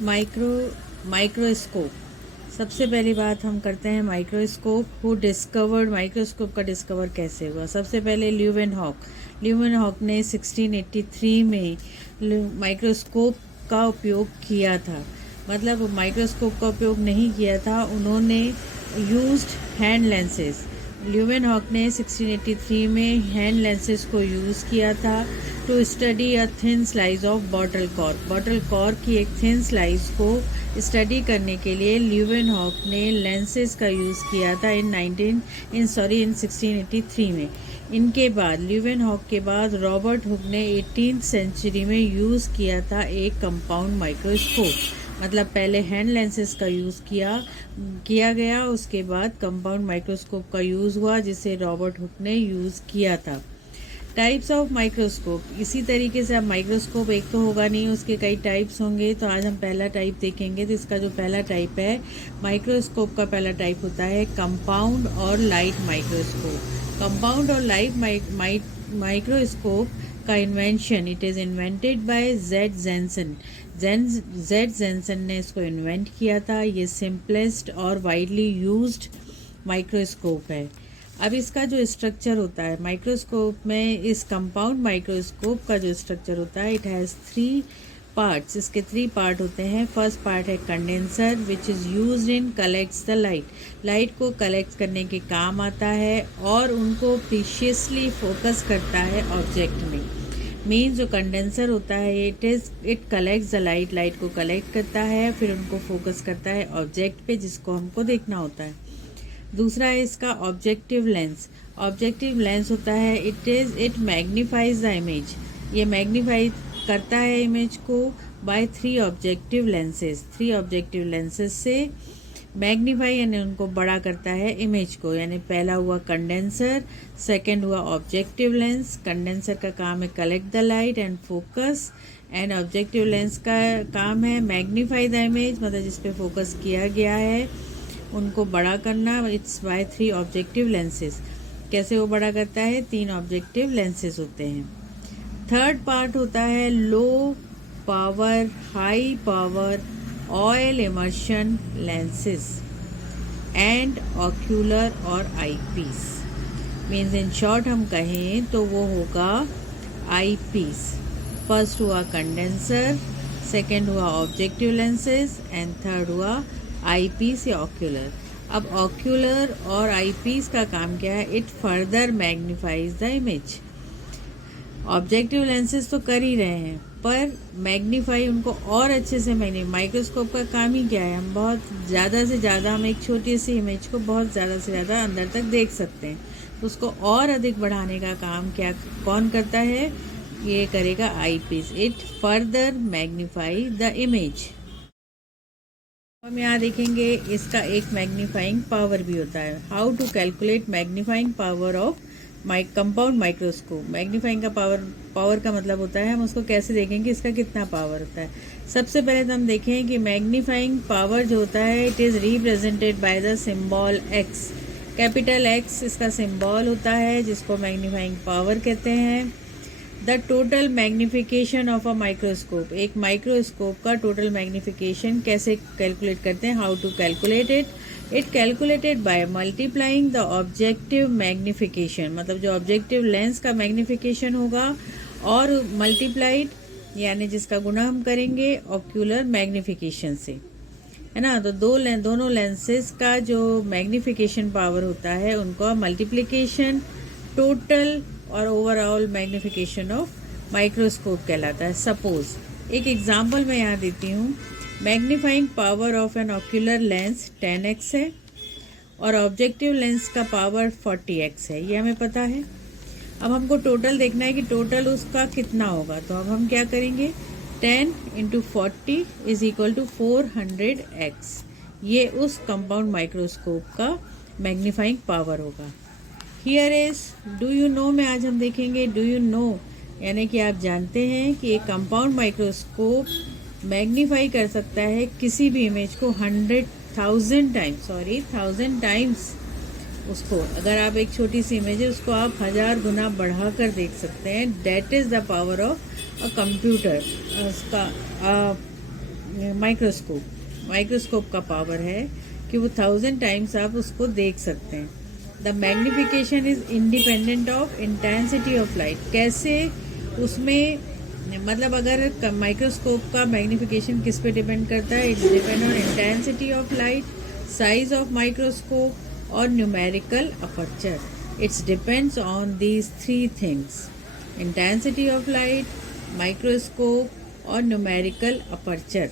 Microscope. सबसे पहली बात हम करते हैं माइक्रोस्कोप। हु डिस्कवर्ड माइक्रोस्कोप का डिस्कवर कैसे हुआ? सबसे पहले ल्यूवेनहॉक ने 1683 में माइक्रोस्कोप का उपयोग किया था। मतलब माइक्रोस्कोप का उपयोग नहीं किया था, उन्होंने यूज्ड हैंड लेंसेज। ल्यूवेनहॉक ने 1683 में हैंड लेंसेज को यूज़ किया था to study a thin slice of bottle cork की एक थिन स्लाइस को स्टडी करने के लिए ल्यूवेनहॉक ने लेंसेज का यूज़ किया था इन 1683 में। इनके बाद ल्यूवेनहॉक के बाद रॉबर्ट हुक ने 18th सेंचुरी में यूज़ किया था एक कंपाउंड माइक्रोस्कोप। मतलब पहले हैंड लेंसेज का यूज़ किया गया, उसके बाद कंपाउंड माइक्रोस्कोप का यूज़ हुआ जिसे रॉबर्ट हुक ने यूज़ किया था। Types of microscope. इसी तरीके से अब माइक्रोस्कोप एक तो होगा नहीं, उसके कई टाइप्स होंगे। तो आज हम पहला टाइप देखेंगे। तो इसका जो पहला टाइप है माइक्रोस्कोप का पहला टाइप होता है कंपाउंड और लाइट माइक्रोस्कोप। कंपाउंड और लाइट माइक्रोस्कोप का invention, it is invented by Z Jansen ने इसको इन्वेंट किया था। ये सिंपलेस्ट और वाइडली यूज्ड माइक्रोस्कोप है। अब इसका जो स्ट्रक्चर होता है माइक्रोस्कोप में, इस कंपाउंड माइक्रोस्कोप का जो स्ट्रक्चर होता है, इट हैज़ 3 पार्ट्स। इसके 3 पार्ट होते हैं। फर्स्ट पार्ट है condenser which is used in collects the light को कलेक्ट करने के काम आता है और उनको प्रीशियसली फोकस करता है ऑब्जेक्ट में। मीन्स जो कंडेंसर होता है इट कलेक्ट्स द लाइट को कलेक्ट करता है, फिर उनको फोकस करता है ऑब्जेक्ट पे जिसको हमको देखना होता है। दूसरा है इसका ऑब्जेक्टिव लेंस होता है, इट मैग्नीफाइज द इमेज। ये मैग्नीफाई करता है इमेज को बाय 3 ऑब्जेक्टिव लेंसेज से मैग्नीफाई यानी उनको बड़ा करता है इमेज को। यानी पहला हुआ कंडेंसर, सेकंड हुआ ऑब्जेक्टिव लेंस। कंडेंसर का काम है collect the light and focus, and objective lens का काम है मैग्नीफाई द इमेज, मतलब जिस पे फोकस किया गया है उनको बड़ा करना। It's by 3 objective lenses. कैसे वो बड़ा करता है? 3 ऑब्जेक्टिव लेंसेज होते हैं। थर्ड पार्ट होता है low power high power oil immersion lenses and ocular और आईपीस। मीन्स इन शॉर्ट हम कहें तो वो होगा आईपीस। फर्स्ट हुआ कंडेंसर, सेकंड हुआ ऑब्जेक्टिव लेंसेज एंड थर्ड हुआ आईपीस या ऑक्यूलर। अब ऑक्यूलर और आईपीस का काम क्या है? It further magnifies the image. Objective lenses तो कर ही रहे हैं पर मैग्नीफाई उनको और अच्छे से माइक्रोस्कोप का काम ही क्या है? हम बहुत ज़्यादा से ज़्यादा हम एक छोटी सी इमेज को बहुत ज़्यादा से ज़्यादा अंदर तक देख सकते हैं। तो उसको और अधिक बढ़ाने का काम कौन करता है? ये करेगा eyepiece. It further magnify the image. हम यहाँ देखेंगे इसका एक मैग्नीफाइंग पावर भी होता है। How to calculate magnifying power of compound microscope. Magnifying का पावर का मतलब होता है हम उसको कैसे देखेंगे इसका कितना पावर होता है। सबसे पहले तो हम देखें कि मैग्नीफाइंग पावर जो होता है it is represented by the symbol X. Capital X इसका सिंबल होता है जिसको मैग्नीफाइंग पावर कहते हैं। The total magnification of a microscope. एक माइक्रोस्कोप का टोटल मैग्नीफिकेशन कैसे कैलकुलेट करते हैं? How to calculate it? It calculated by multiplying the objective magnification. मतलब जो ऑब्जेक्टिव लेंस का मैग्नीफिकेशन होगा और मल्टीप्लाइड यानी जिसका गुणा हम करेंगे ऑक्यूलर मैग्नीफिकेशन से, है ना। तो दोनों लेंसेज का जो मैग्नीफिकेशन पावर होता है उनको मल्टीप्लिकेशन, टोटल और ओवरऑल मैग्नीफिकेशन ऑफ माइक्रोस्कोप कहलाता है। सपोज एक एग्जांपल मैं यहाँ देती हूँ। Magnifying power of an ocular lens 10x है और ऑब्जेक्टिव लेंस का पावर 40x है, ये हमें पता है। अब हमको टोटल देखना है कि टोटल उसका कितना होगा। तो अब हम क्या करेंगे? 10 × 40 इज इक्वल टू 400x। ये उस कंपाउंड माइक्रोस्कोप का मैग्नीफाइंग पावर होगा। Here is do you know में आज हम देखेंगे डू यू नो, यानी कि आप जानते हैं कि एक कंपाउंड माइक्रोस्कोप मैग्नीफाई कर सकता है किसी भी इमेज को 1000 टाइम्स उसको। अगर आप एक छोटी सी इमेज है उसको आप 1000 गुना बढ़ा कर देख सकते हैं। That is the power of a computer. उसका माइक्रोस्कोप का पावर है कि वो 1000 टाइम्स आप उसको देख सकते हैं। The magnification is independent of intensity of light. कैसे उसमें, मतलब अगर माइक्रोस्कोप का मैग्निफिकेशन किस पे डिपेंड करता है, it's depend on intensity of light, size of microscope और numerical aperture. It's depends on these 3 things, intensity of light, microscope और न्यूमेरिकल अपर्चर।